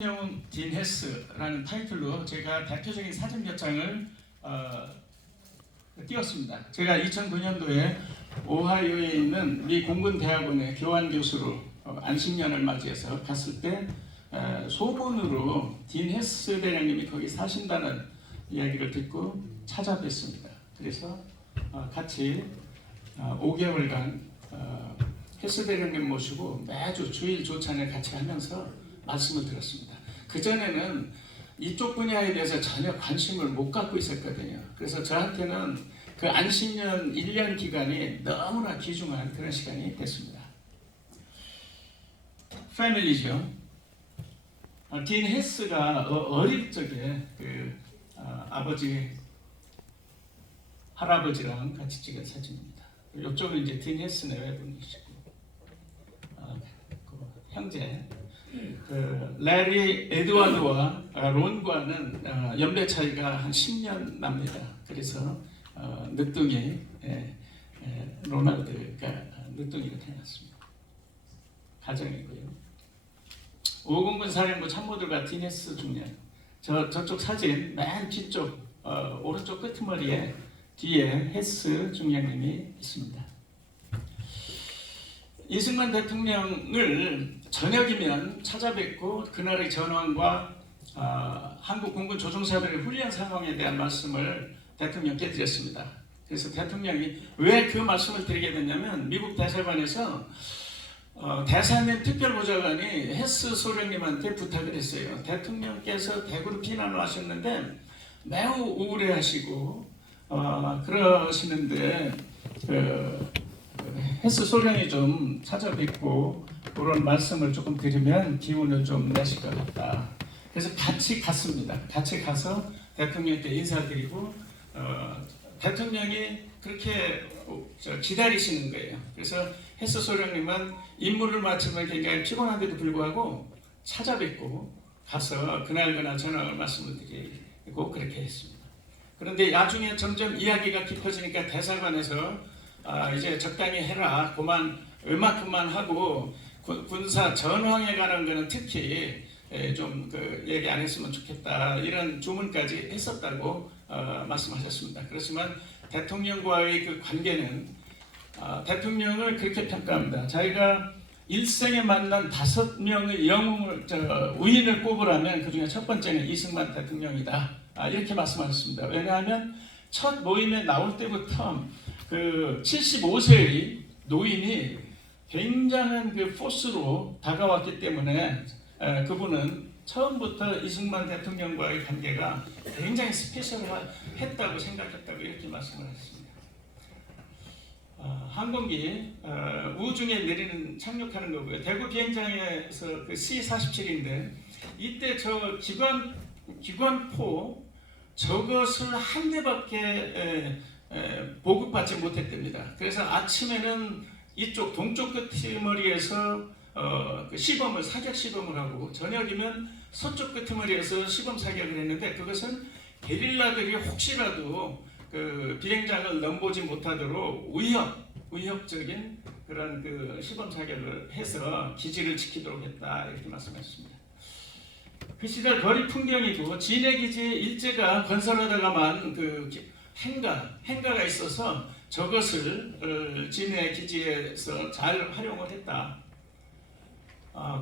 대통령 딘 헤스라는 타이틀로 제가 대표적인 사진 몇 장을 띄웠습니다. 제가 2009년도에 오하이오에 있는 미 공군대학원의 교환 교수로 안식년을 맞이해서 갔을 때 소문으로 딘 헤스 대령님이 거기 사신다는 이야기를 듣고 찾아뵀습니다. 그래서 같이 5개월간 헤스 대령님 모시고 매주 주일 조찬을 같이 하면서 말씀을 들었습니다. 그전에는 이쪽 분야에 대해서 전혀 관심을 못 갖고 있었거든요. 그래서 저한테는 그 안식년 1년 기간이 너무나 귀중한 그런 시간이 됐습니다. 패밀리죠. 딘 헤스가 어릴 적에 아버지, 할아버지랑 같이 찍은 사진입니다. 이쪽은 이제 딘 헤스네 외분이시고 형제 레리 에드와드와 론과는 연배 차이가 한 10년 납니다. 그래서 늦둥이 로널드가 늦둥이가 태어났습니다. 가정이고요. 5군군 사령부 참모들과 딘 헤스 중년, 저쪽 사진 맨 뒤쪽 오른쪽 끄트머리에 뒤에 헤스 중령님이 있습니다. 이승만 대통령을 저녁이면 찾아뵙고 그날의 전황과 한국 공군 조종사들의 훈련 상황에 대한 말씀을 대통령께 드렸습니다. 그래서 대통령이 왜 그 말씀을 드리게 됐냐면 미국 대사관에서 대사님 특별보좌관이 헤스 소령님한테 부탁을 했어요. 대통령께서 대구로 피난을 하셨는데 매우 우울해하시고 그러시는데 헤스 소령이 좀 찾아뵙고 그런 말씀을 조금 드리면 기운을 좀 내실 것 같다. 그래서 같이 갔습니다. 같이 가서 대통령께 인사드리고 대통령이 그렇게 기다리시는 거예요. 그래서 헤스 소령님은 임무를 마치면 굉장히 피곤한데도 불구하고 찾아뵙고 가서 그날 전화 말씀을 드리고 그렇게 했습니다. 그런데 나중에 점점 이야기가 깊어지니까 대사관에서 이제 적당히 해라. 그만 얼마큼만 하고 군사 전황에 관한 거는 특히 좀 얘기 안 했으면 좋겠다. 이런 주문까지 했었다고 말씀하셨습니다. 그렇지만 대통령과의 그 관계는 대통령을 그렇게 평가합니다. 자기가 일생에 만난 5명의 영웅을 우인을 꼽으라면 그 중에 첫 번째는 이승만 대통령이다. 이렇게 말씀하셨습니다. 왜냐하면 첫 모임에 나올 때부터 그 75세의 노인이 굉장한 그 포스로 다가왔기 때문에 그분은 처음부터 이승만 대통령과의 관계가 굉장히 스페셜했다고 생각했다고 이렇게 말씀을 하셨습니다. 항공기 우중에 내리는 착륙하는 거고요. 대구 비행장에서 그 C-47인데 이때 저 기관포 저것을 한 대밖에 보급받지 못했답니다. 그래서 아침에는 이쪽 동쪽 끄트머리에서 시범을 사격 시범을 하고 저녁이면 서쪽 끄트머리에서 시범 사격을 했는데 그것은 게릴라들이 혹시라도 그 비행장을 넘보지 못하도록 위협적인 그런 그 시범 사격을 해서 기지를 지키도록 했다 이렇게 말씀하셨습니다. 그 시절 거리 풍경이고 진해 기지의 일제가 건설하다가만 그 행가가 있어서 저것을 진해 기지에서 잘 활용을 했다.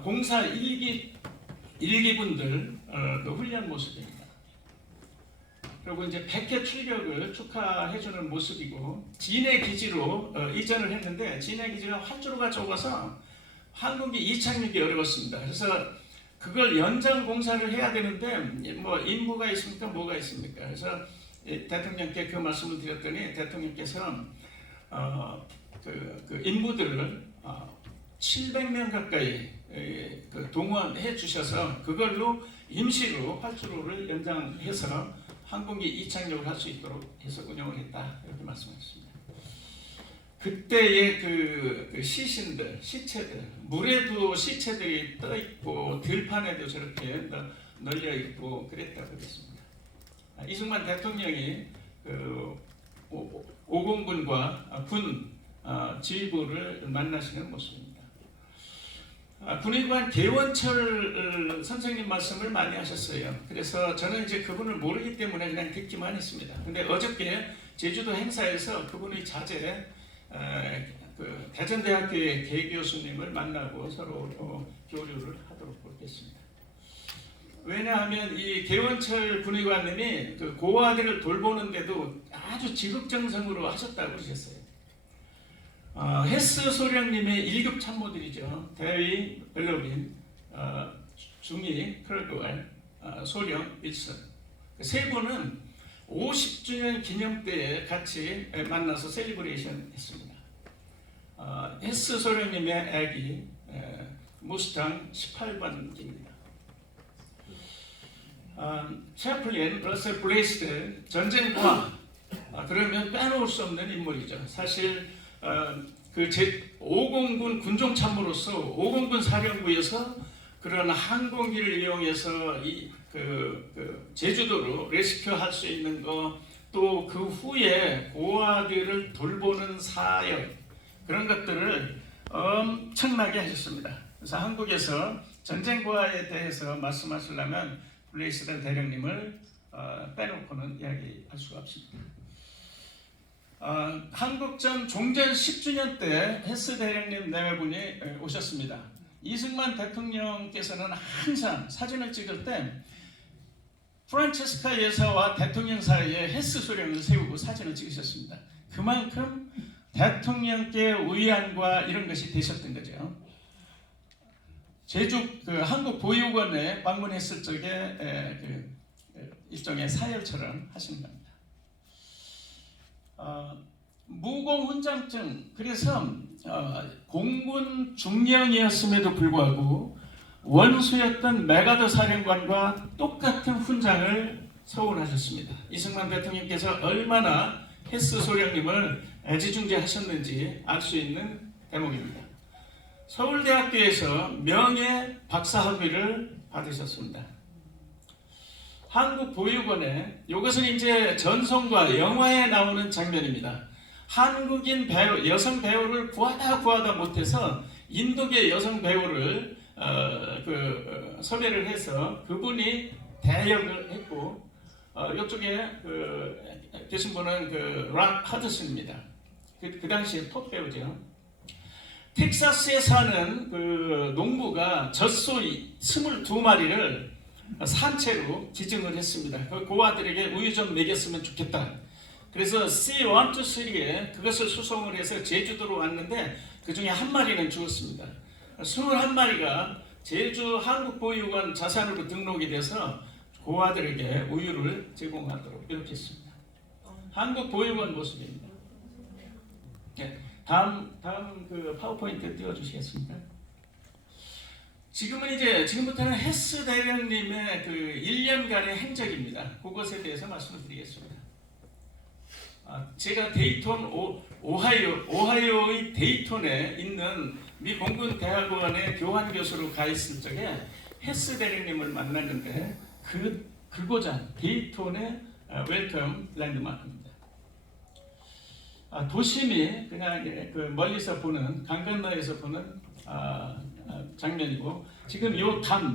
공사 1기분들 그 훈련 모습입니다. 그리고 이제 100회 출격을 축하해주는 모습이고 진해 기지로 이전을 했는데 진해 기지가 활주로가 좁아서 항공기 이착륙이 어려웠습니다. 그래서 그걸 연장 공사를 해야 되는데 뭐 인부가 있습니까? 뭐가 있습니까? 그래서 대통령께 그 말씀을 드렸더니 대통령께서 그 인부들을 700명 가까이 동원해 주셔서 그걸로 임시로 활주로를 연장해서 항공기 이착륙을 할 수 있도록 해서 운영을 했다 이렇게 말씀하셨습니다. 그때의 그 시신들, 시체들, 물에도 시체들이 떠 있고 들판에도 저렇게 널려 있고 그랬다고 그랬습니다. 이승만 대통령이 그 오공군과 군 지휘부를 만나시는 모습입니다. 군의관 개원철 선생님 말씀을 많이 하셨어요. 그래서 저는 이제 그분을 모르기 때문에 그냥 듣기만 했습니다. 근데 어저께 제주도 행사에서 그분의 자제 그 대전대학교의 개 교수님을 만나고 서로 교류를 하도록 그렇겠습니다. 왜냐하면 이 개원철 군의관님이 그 고아들을 돌보는데도 아주 지극정성으로 하셨다고 그러셨어요. 헤스 소령님의 1급 참모들이죠. 대위 벨로빈, 중위 크럴그웰, 소령 윌슨, 세 분은 50주년 기념 때에 같이 만나서 셀리브레이션 했습니다. 헤스 소령님의 아기 무스탕 18번기입니다. 채플린 러셀 블레이스드 전쟁과 그러면 빼놓을 수 없는 인물이죠. 사실 그 제5공군 군종참모로서 5공군 사령부에서 그런 항공기를 이용해서 그 제주도로 레스큐 할 수 있는 거, 또 그 후에 고아들을 돌보는 사역, 그런 것들을 엄청나게 하셨습니다. 그래서 한국에서 전쟁 고아에 대해서 말씀하시려면 블레이스드 대령님을 빼놓고는 이야기할 수가 없습니다. 한국전 종전 10주년 때 헤스 대령님 내외분이 오셨습니다. 이승만 대통령께서는 항상 사진을 찍을 때 프란체스카 여사와 대통령 사이에 헤스 소령을 세우고 사진을 찍으셨습니다. 그만큼 대통령께 위안과 이런 것이 되셨던 거죠. 제주 그 한국 보육원에 방문했을 적에 일종의 사열처럼 하시는 겁니다. 무공훈장증, 그래서 공군 중령이었음에도 불구하고 원수였던 메가더 사령관과 똑같은 훈장을 서운하셨습니다. 이승만 대통령께서 얼마나 헤스 소령님을 애지중지하셨는지 알 수 있는 대목입니다. 서울대학교에서 명예 박사학위를 받으셨습니다. 한국보육원에, 이것은 이제 전송과 영화에 나오는 장면입니다. 한국인 배우, 여성 배우를 구하다 못해서 인도계 여성 배우를 섭외를 해서 그분이 대역을 했고, 이쪽에 계신 분은 락 하드슨입니다. 그 당시에 톱 배우죠. 텍사스에 사는 농부가 젖소 22마리를 산채로 지정을 했습니다. 그 고아들에게 우유 좀 먹였으면 좋겠다. 그래서 C123에 그것을 수송을 해서 제주도로 왔는데 그 중에 한 마리는 죽었습니다. 21마리가 제주 한국보육원 자산으로 등록이 돼서 고아들에게 우유를 제공하도록 이렇게 했습니다. 한국보육원 모습입니다. 네, 다음 그 파워포인트 띄워주시겠습니까? 지금부터는 헤스 대령님의 그 1년간의 행적입니다. 그것에 대해서 말씀을 드리겠습니다. 제가 오하이오의 데이톤에 있는 미 공군 대학원의 교환 교수로 가 있을 적에 헤스 대령님을 만났는데 그곳은 데이톤의 웰컴 랜드마크입니다. 도심이 그냥 멀리서 보는, 강 건너에서 보는 장면이고, 지금 이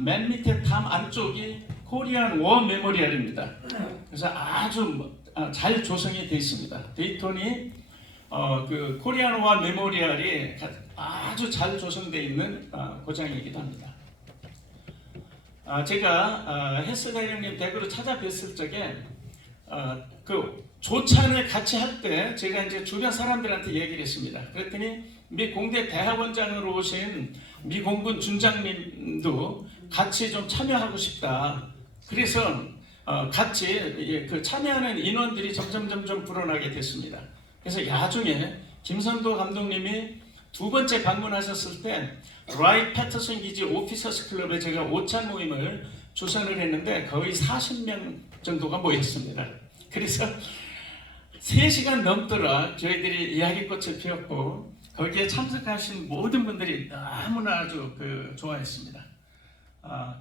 맨 밑에 담 안쪽이 코리안 워 메모리얼입니다. 그래서 아주 잘 조성이 되어 있습니다. 데이톤이 그 코리안 워 메모리얼이 아주 잘 조성되어 있는 고장이기도 합니다. 제가 헤스 대령님 댁으로 찾아뵀을 적에 그 조찬을 같이 할 때 제가 이제 주변 사람들한테 얘기를 했습니다. 그랬더니 미 공대 대학원장으로 오신 미 공군 준장님도 같이 좀 참여하고 싶다. 그래서 같이 참여하는 인원들이 점점 불어나게 됐습니다. 그래서 야중에 김선도 감독님이 두 번째 방문하셨을 때 라이 패터슨 기지 오피서스 클럽에 제가 오찬 모임을 주선을 했는데 거의 40명 정도가 모였습니다. 그래서 3시간 넘도록 저희들이 이야기꽃을 피웠고, 거기에 참석하신 모든 분들이 너무나 아주 좋아했습니다.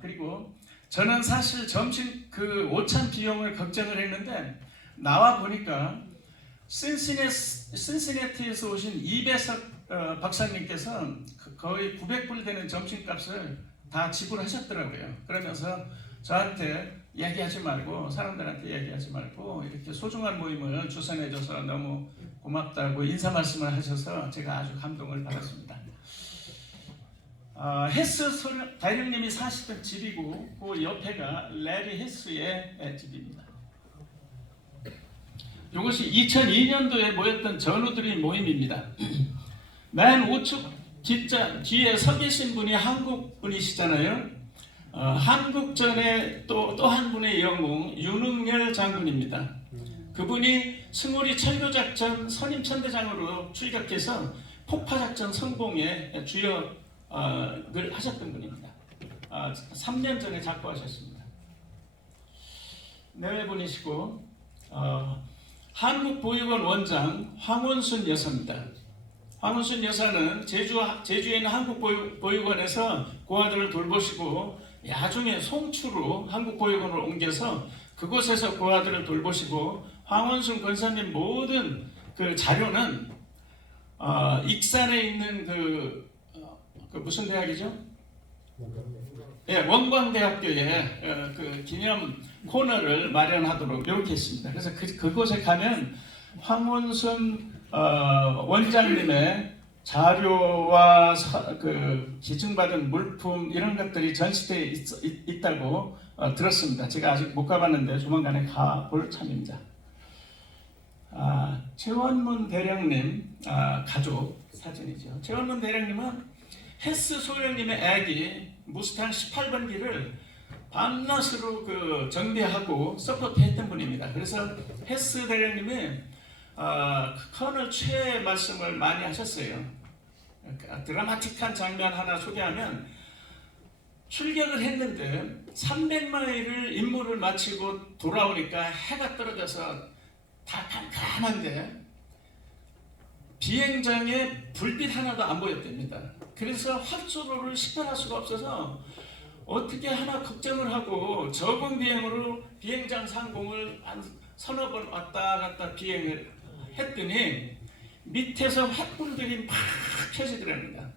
그리고 저는 사실 점심 오찬 비용을 걱정을 했는데 나와 보니까 신시내티에서 오신 이배석 박사님께서 거의 900불 되는 점심값을 다 지불하셨더라고요. 그러면서 저한테 얘기하지 말고, 사람들한테 얘기하지 말고 이렇게 소중한 모임을 주선해줘서 너무 고맙다고 인사 말씀을 하셔서 제가 아주 감동을 받았습니다. 헤스 대령님이 사시던 집이고 그 옆에가 레리 헤스의 집입니다. 이것이 2002년도에 모였던 전우들의 모임입니다. 맨 우측 뒤에 서 계신 분이 한국 분이시잖아요. 한국전의 또 한 분의 영웅 윤흥열 장군입니다. 그분이 승우리 철교작전 선임천대장으로 출격해서 폭파작전 성공에 주역을 하셨던 분입니다. 3년 전에 작고하셨습니다. 내외분이시고 한국보육원 원장 황원순 여사입니다. 황원순 여사는 제주에 있는 한국보육원에서 고아들을 돌보시고 나중에 송추로 한국보육원을 옮겨서 그곳에서 고아들을 돌보시고 황원순 권사님 모든 그 자료는 익산에 있는 그 무슨 대학이죠? 예, 원광대학교에 그 기념 코너를 마련하도록 이렇게 했습니다. 그래서 그곳에 가면 황원순 원장님의 자료와 그 기증받은 물품 이런 것들이 전시되어 있다고 들었습니다. 제가 아직 못 가봤는데 조만간에 가볼 참입니다. 최원문 대령님 가족 사진이죠. 최원문 대령님은 헤스 소령님의 아기 무스탕 18번기를 밤낮으로 정비하고 서포트했던 분입니다. 그래서 헤스 대령님이 커널 최의 말씀을 많이 하셨어요. 드라마틱한 장면 하나 소개하면 출격을 했는데 300마일을 임무를 마치고 돌아오니까 해가 떨어져서 다 깜깜한데 비행장에 불빛 하나도 안 보였답니다. 그래서 활주로를 식별할 수가 없어서 어떻게 하나 걱정을 하고 저공 비행으로 비행장 상공을 한 서너 번 왔다 갔다 비행을 했더니 밑에서 횃불들이 막 켜지더랍니다.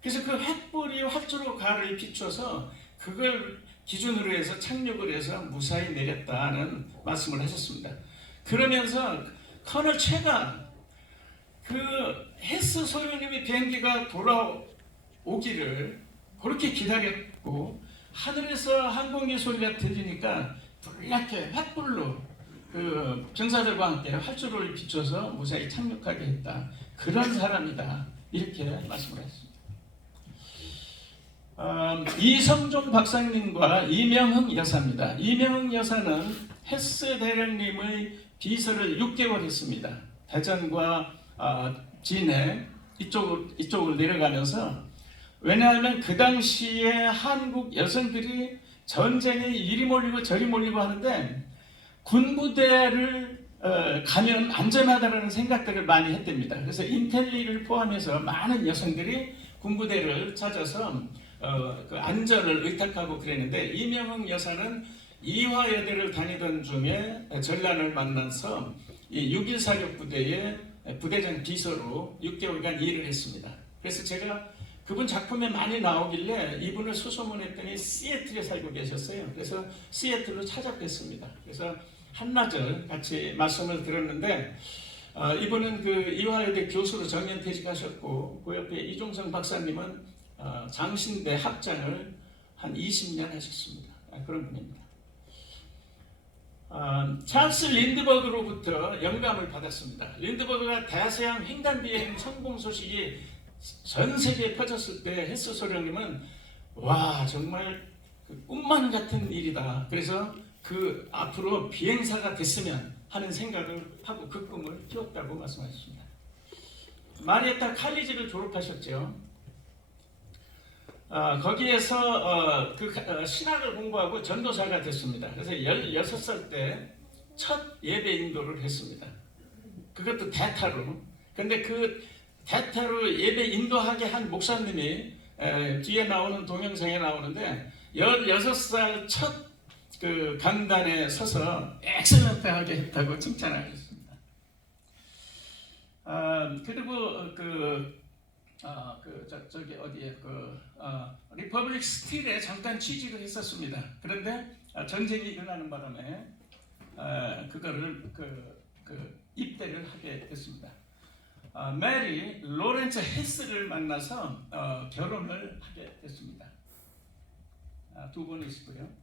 그래서 그 횃불이 활주로 가를 비춰서 그걸 기준으로 해서 착륙을 해서 무사히 내렸다는 말씀을 하셨습니다. 그러면서 커널 최가 그 헤스 소령님의 비행기가 돌아오기를 그렇게 기다렸고 하늘에서 항공기 소리가 들리니까 불랗게 횃불로 그 병사들과 함께 활주로를 비춰서 무사히 착륙하게 했다. 그런 사람이다. 이렇게 말씀을 했습니다. 이성종 박사님과 이명흥 여사입니다. 이명흥 여사는 헤스 대령님의 비서를 6개월 했습니다. 대전과 진해 이쪽으로 내려가면서, 왜냐하면 그 당시에 한국 여성들이 전쟁에 이리 몰리고 저리 몰리고 하는데 군부대를 가면 안전하다는 생각들을 많이 했답니다. 그래서 인텔리를 포함해서 많은 여성들이 군부대를 찾아서 그 안전을 의탁하고 그랬는데, 이명흥 여사는 이화여대를 다니던 중에 전란을 만나서 이 6.1 사격 부대의 부대장 비서로 6개월간 일을 했습니다. 그래서 제가 그분 작품에 많이 나오길래 이분을 수소문했더니 시애틀에 살고 계셨어요. 그래서 시애틀로 찾아뵀습니다. 그래서 한나절 같이 말씀을 들었는데 이분은 그 이화여대 교수로 정년퇴직하셨고 그 옆에 이종성 박사님은 장신대 학장을 한 20년 하셨습니다. 그런 분입니다. 찰스 린드버그로부터 영감을 받았습니다. 린드버그가 대서양 횡단 비행 성공 소식이 전 세계에 퍼졌을 때 헤스 소령님은 와 정말 꿈만 같은 일이다. 그래서 그 앞으로 비행사가 됐으면 하는 생각을 하고 그 꿈을 키웠다고 말씀하셨습니다. 마리에타 칼리지를 졸업하셨죠. 거기에서 신학을 공부하고 전도사가 됐습니다. 그래서 16살 때 첫 예배 인도를 했습니다. 그것도 대타로. 근데 그 대타로 예배 인도하게 한 목사님이 뒤에 나오는 동영상에 나오는데 16살 첫 그 강단에 서서 엑셀런트하게 했다고 칭찬하셨습니다. 그리고 저기 어디에 리퍼블릭 스틸에 잠깐 취직을 했었습니다. 그런데 전쟁이 일어나는 바람에 그거를 입대를 하게 됐습니다. 메리 로렌츠 헤스를 만나서 결혼을 하게 됐습니다. 두 분이시고요.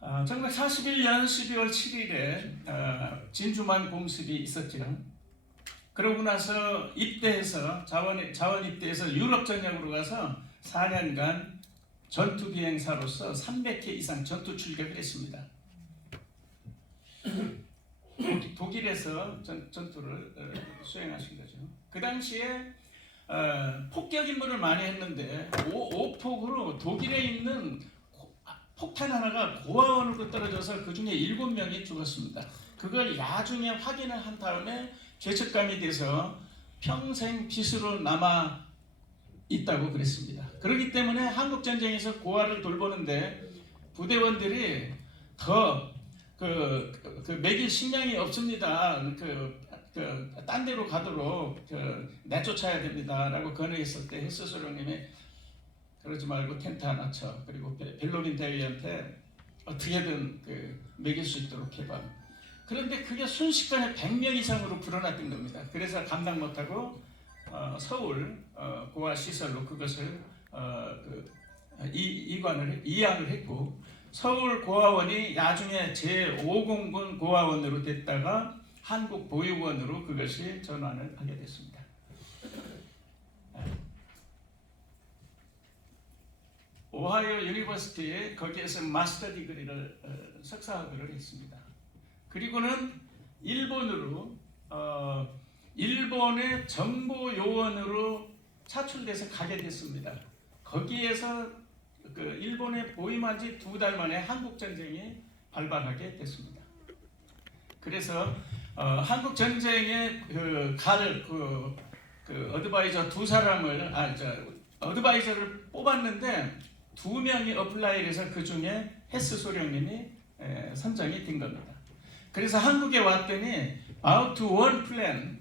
1941년 12월 7일에 진주만 공습이 있었죠. 그러고 나서 입대해서 자원 입대해서 유럽 전역으로 가서 4년간 전투 비행사로서 300회 이상 전투 출격을 했습니다. 독일에서 전투를 수행하신 거죠. 그 당시에 폭격 임무를 많이 했는데 오폭으로 독일에 있는 폭탄 하나가 고아원으로 떨어져서 그 중에 7명이 죽었습니다. 그걸 야중에 확인을 한 다음에 죄책감이 돼서 평생 빚으로 남아 있다고 그랬습니다. 그렇기 때문에 한국 전쟁에서 고아를 돌보는데 부대원들이 더 먹일 식량이 없습니다. 딴 데로 가도록 내쫓아야 됩니다라고 건의했을 때 헤스 소령님이 그러지 말고 텐트 하나 쳐. 그리고 벨로린 대위한테 어떻게든 먹일 수 있도록 해봐. 그런데 그게 순식간에 100명 이상으로 불어났던 겁니다. 그래서 감당 못하고 서울 고아 시설로 그것을 이양을 했고 서울 고아원이 나중에 제5공군 고아원으로 됐다가 한국 보육원으로 그것이 전환을 하게 됐습니다. 오하이오 유니버시티에 거기에서 마스터 디그리를 석사학위를 했습니다. 그리고는 일본으로 일본의 정보 요원으로 차출돼서 가게 됐습니다. 거기에서 일본에 보임한 지 2달 만에 한국 전쟁이 발발하게 됐습니다. 그래서 한국 전쟁에 어드바이저 2사람을 어드바이저를 뽑았는데 2명이 어플라이를 해서 그 중에 헤스 소령님이 선정이 된 겁니다. 그래서 한국에 왔더니 아우트1 플랜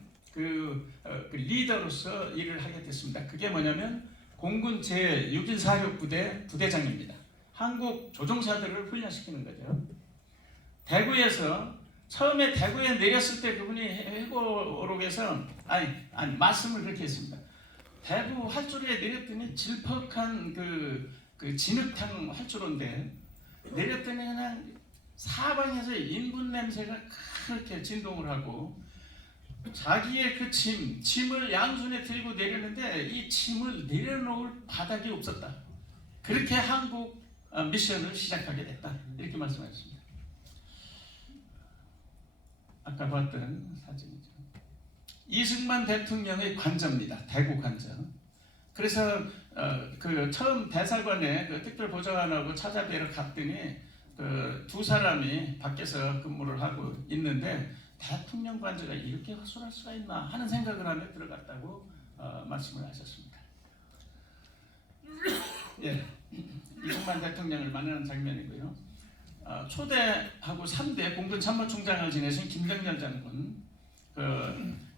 리더로서 일을 하게 됐습니다. 그게 뭐냐면 공군 제6일 사격부대 부대장입니다. 한국 조종사들을 훈련시키는 거죠. 대구에서 처음에 대구에 내렸을 때 그분이 회고록에서 말씀을 그렇게 했습니다. 대구 활주로에 내렸더니 질퍽한 진흙탕 활주로인데 내렸더니 그냥 사방에서 인분 냄새가 그렇게 진동을 하고 자기의 그 짐을 양손에 들고 내렸는데 이 짐을 내려놓을 바닥이 없었다. 그렇게 한국 미션을 시작하게 됐다. 이렇게 말씀하셨습니다. 아까 봤던 사진이죠. 이승만 대통령의 관저입니다. 대구 관저. 그래서 처음 대사관에 특별보좌관하고 찾아뵈러 갔더니 2사람이 밖에서 근무를 하고 있는데 대통령 관저가 이렇게 헛소리할 수가 있나 하는 생각을 하며 들어갔다고 말씀을 하셨습니다. 예, 이승만 대통령을 만나는 장면이고요. 초대하고 3대 공군 참모총장을 지내신 김정열 장군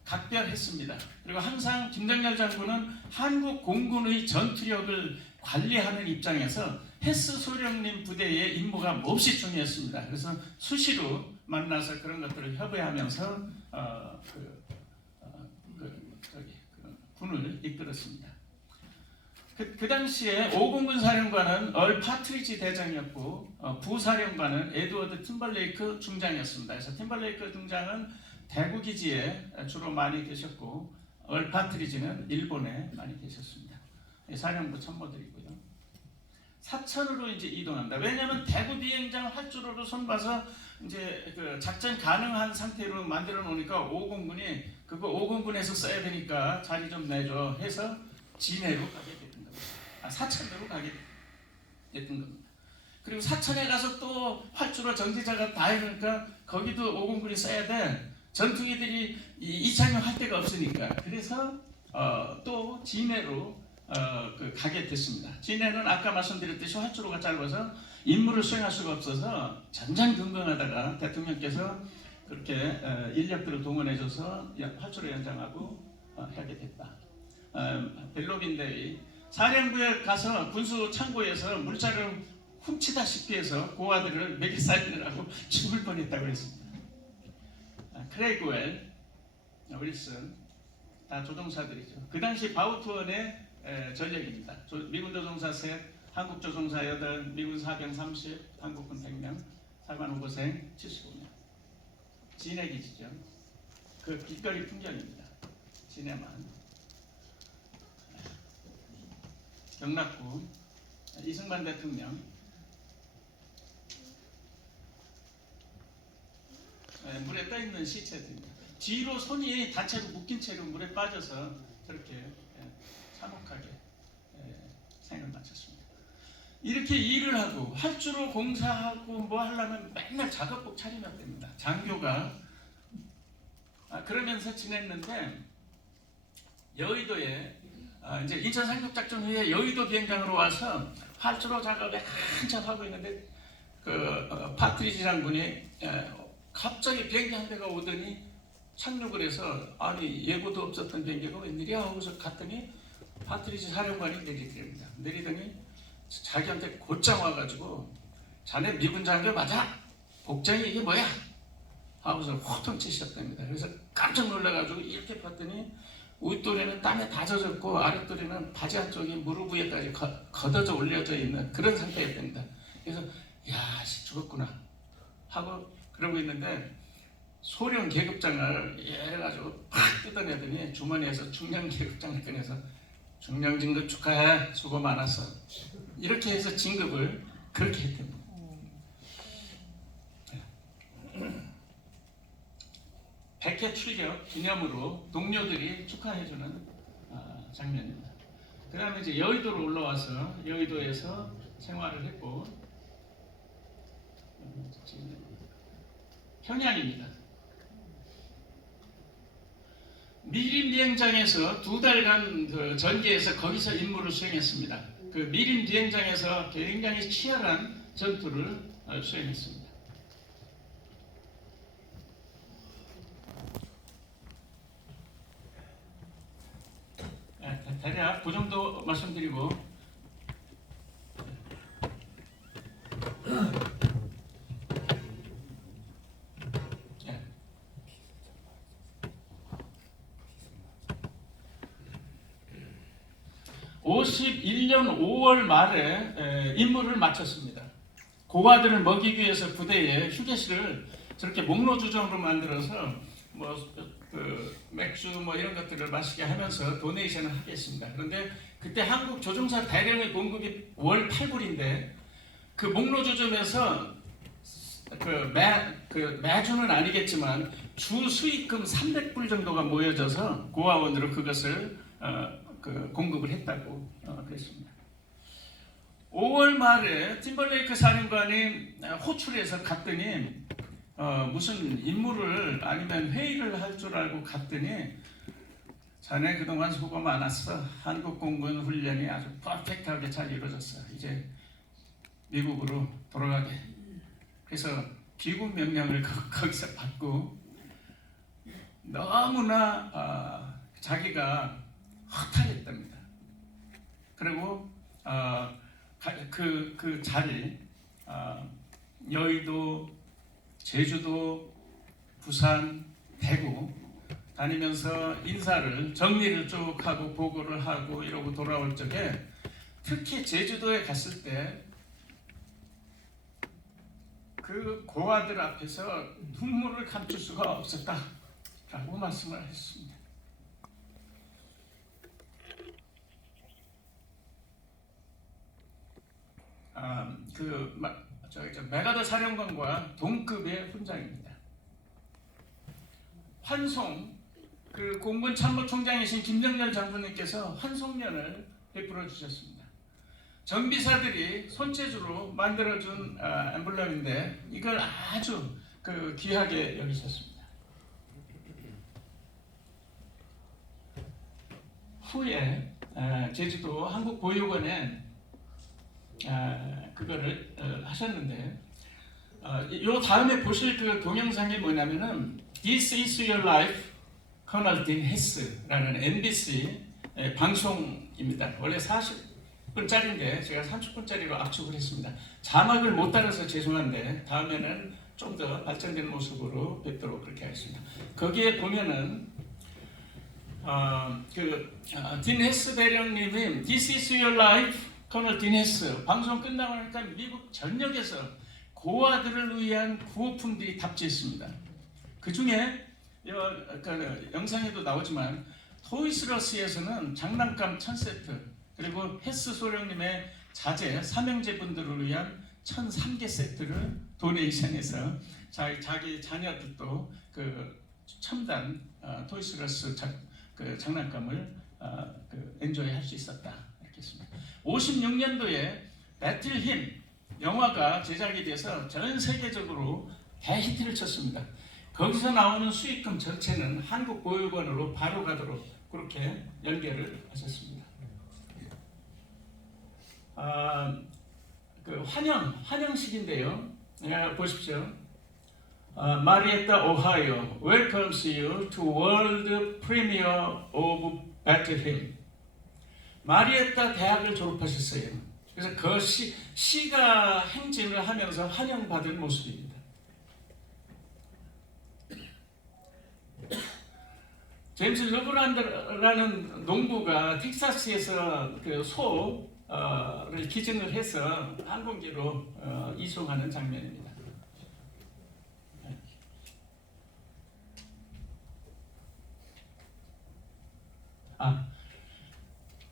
각별했습니다. 그리고 항상 김정열 장군은 한국 공군의 전투력을 관리하는 입장에서 헤스 소령님 부대의 임무가 몹시 중요했습니다. 그래서 수시로 만나서 그런 것들을 협의하면서 군을 이끌었습니다. 그 당시에 5공군 사령관은 얼 파트리지 대장이었고 부사령관은 에드워드 팀벌레이크 중장이었습니다. 그래서 팀벌레이크 중장은 대구 기지에 주로 많이 계셨고 얼 파트리지는 일본에 많이 계셨습니다. 사령부 참모들이고요. 사천으로 이제 이동합니다. 왜냐하면 대구 비행장 활주로로 손봐서 이제 작전 가능한 상태로 만들어 놓으니까 5공군이 그거 5공군에서 써야 되니까 자리 좀 내줘 해서 진해로 가게 됐던 겁니다. 사천으로 가게 됐던 겁니다. 그리고 사천에 가서 또 활주로 정지자가 다 해놓으니까 거기도 5공군이 써야 돼. 전투기들이 이착륙 할 데가 없으니까 그래서 또 진해로 가게 됐습니다. 진해는 아까 말씀드렸듯이 활주로가 짧아서 임무를 수행할 수가 없어서 전전긍긍하다가 대통령께서 그렇게 인력들을 동원해줘서 활주로 연장하고 하게 됐다. 벨로빈데이 사령부에 가서 군수 창고에서 물자를 훔치다시피 해서 고아들을 먹이 살리느라고 죽을 뻔했다고 했습니다. 크레이그웰, 윌슨 다 조종사들이죠. 그 당시 바우트원의 전력입니다. 미군 조종사 셋, 한국 조종사 8, 미군 사병 30, 한국군 100명, 사관 후보생 75명. 진해 기지죠. 그 길거리 풍경입니다. 진해만. 경락구 이승만 대통령 물에 떠있는 시체들입니다. 뒤로 손이 다채로 묶인 채로 물에 빠져서 저렇게 참혹하게 생을 마쳤습니다. 이렇게 일을 하고 활주로 공사하고 뭐 하려면 맨날 작업복 차리면 됩니다. 장교가 그러면서 지냈는데 여의도에 이제 인천 상륙작전 후에 여의도 비행장으로 와서 활주로 작업에 한참 하고 있는데 파트리지 장군이 갑자기 비행기 한 대가 오더니 착륙을 해서 아니 예고도 없었던 비행기가 웬일이야 하고서 갔더니 파트리지 사령관이 내리더랍니다. 내리더니 자기한테 곧장 와가지고 자네 미군 장교 맞아? 복장이 이게 뭐야? 하고서 호통치셨답니다. 그래서 깜짝 놀라가지고 이렇게 봤더니 윗도리는 땀에 다 젖었고 아랫도리는 바지 한쪽이 무릎 위에까지 걷어져 올려져 있는 그런 상태였답니다. 그래서 야 죽었구나 하고 그러고 있는데 소련 계급장을 이래가지고 팍 뜯어내더니 주머니에서 중량 계급장을 꺼내서 중량 진급 축하해 수고 많았어 이렇게 해서 진급을 그렇게 했답니다. 백회 출격 기념으로 동료들이 축하해주는 장면입니다. 그 다음에 이제 여의도로 올라와서 여의도에서 생활을 했고 평양입니다. 미림 비행장에서 2달간 그 전개해서 거기서 임무를 수행했습니다. 그 미림 비행장에서 굉장히 치열한 전투를 수행했습니다. 대략 그 정도 말씀드리고 네. 51년 5월 말에 임무를 마쳤습니다. 고아들을 먹이기 위해서 부대에 휴게실을 저렇게 목로주점으로 만들어서 그 맥주 뭐 이런 것들을 마시게 하면서 도네이션을 하겠습니다. 그런데 그때 한국 조종사 대령의 봉급이 월 8불인데 그 목로주점에서 매주는 아니겠지만 주 수익금 300불 정도가 모여져서 고아원으로 그것을 공급을 했다고 그랬습니다. 5월 말에 팀벌레이크 사령관이 호출해서 갔더니 무슨 임무를 아니면 회의를 할 줄 알고 갔더니 자네 그동안 수고 많았어. 한국 공군 훈련이 아주 퍼펙트하게 잘 이루어졌어. 이제 미국으로 돌아가게. 그래서 귀국 명령을 거기서 받고 너무나 자기가 허탈했답니다. 그리고 그 자리 여의도, 제주도, 부산, 대구 다니면서 인사를 정리를 쭉 하고 보고를 하고 이러고 돌아올 적에 특히 제주도에 갔을 때 그 고아들 앞에서 눈물을 감출 수가 없었다라고 말씀을 했습니다. 메가더 사령관과 동급의 훈장입니다. 환송, 그 공군 참모총장이신 김정렬 장군님께서 환송년을 베풀어 주셨습니다. 정비사들이 손재주로 만들어준 엠블럼인데 이걸 아주 귀하게 여기셨습니다. 후에 제주도 한국보육원에 그거를 하셨는데 요 다음에 보실 그 동영상이 뭐냐면은 This is your life, 커널 딘 헤스라는 MBC 방송입니다. 원래 40분짜리인데 제가 30분짜리로 압축을 했습니다. 자막을 못 달아서 죄송한데 다음에는 좀 더 발전된 모습으로 뵙도록 그렇게 하겠습니다. 거기에 보면은 딘 헤스 대령님이 This is your life, 커널 딘 헤스 방송 끝나고 나니까 미국 전역에서 고아들을 위한 구호품들이 답지했습니다. 그 중에 영상에도 나오지만 토이스러스에서는 장난감 1000세트 그리고 헤스 소령님의 자제 삼형제분들을 위한 1003개 세트를 도네이션해서 자기 자녀들도 그 첨단 토이스러스 장난감을 엔조이 할 수 있었다 이렇게 했습니다. 56년도에 배틀힘 영화가 제작이 돼서 전 세계적으로 대히트를 쳤습니다. 거기서 나오는 수익금 전체는 한국보육원으로 바로 가도록 그렇게 연결을 하셨습니다. 그 환영식인데요. 보십시오. 마리에타 오하이오 welcomes you to world premiere of Bethlehem. 마리에타 대학을 졸업하셨어요. 그래서 그 시가 행진을 하면서 환영받은 모습입니다. 제임스 러브란드라는 농부가 텍사스에서 그 소를 기증을 해서 항공기로 이송하는 장면입니다.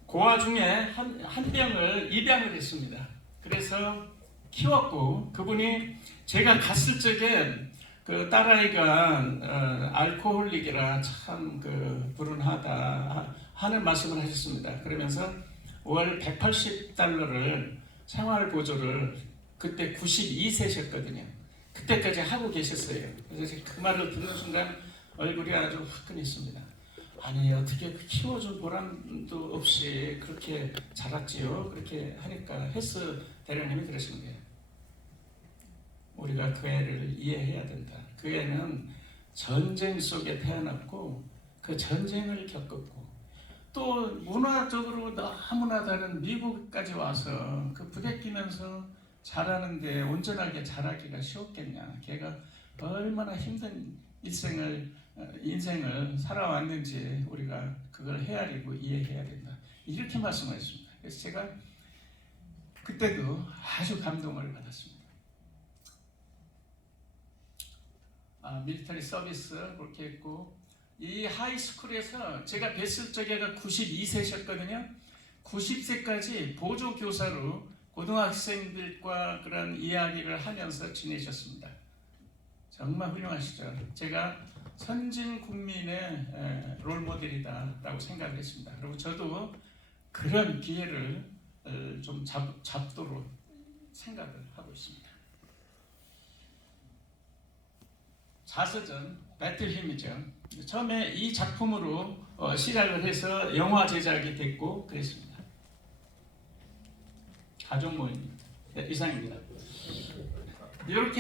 고아 중에 한 병을 입양을 했습니다. 그래서 키웠고 그분이 제가 갔을 적에 그 딸아이가 알코올릭이라 참 그 불운하다 하는 말씀을 하셨습니다. 그러면서 월 180달러를 생활보조를 그때 92세셨거든요. 그때까지 하고 계셨어요. 그래서 그 말을 듣는 순간 얼굴이 아주 화끈했습니다. 아니 어떻게 키워준 보람도 없이 그렇게 자랐지요? 그렇게 하니까 헤스 대령님이 그러시는 거예요. 우리가 그 애를 이해해야 된다. 그 애는 전쟁 속에 태어났고 그 전쟁을 겪었고 또 문화적으로 너무나 다른 미국까지 와서 그 부대끼면서 자라는데 온전하게 자라기가 쉬웠겠냐. 걔가 얼마나 힘든 인생을 살아왔는지 우리가 그걸 헤아리고 이해해야 된다. 이렇게 말씀하셨습니다. 그래서 제가 그때도 아주 감동을 받았습니다. 밀리터리 서비스 그렇게 했고 이 하이스쿨에서 제가 뵀을 적에가 92세셨거든요. 90세까지 보조교사로 고등학생들과 그런 이야기를 하면서 지내셨습니다. 정말 훌륭하시죠. 제가 선진 국민의 롤모델이다라고 생각을 했습니다. 그리고 저도 그런 기회를 좀 잡도록 생각을 하고 있습니다. 자서전 배틀힘이죠. 처음에 이 작품으로 시작을 해서 영화 제작이 됐고 그랬습니다. 가족 모임입니다. 이상입니다. 이렇게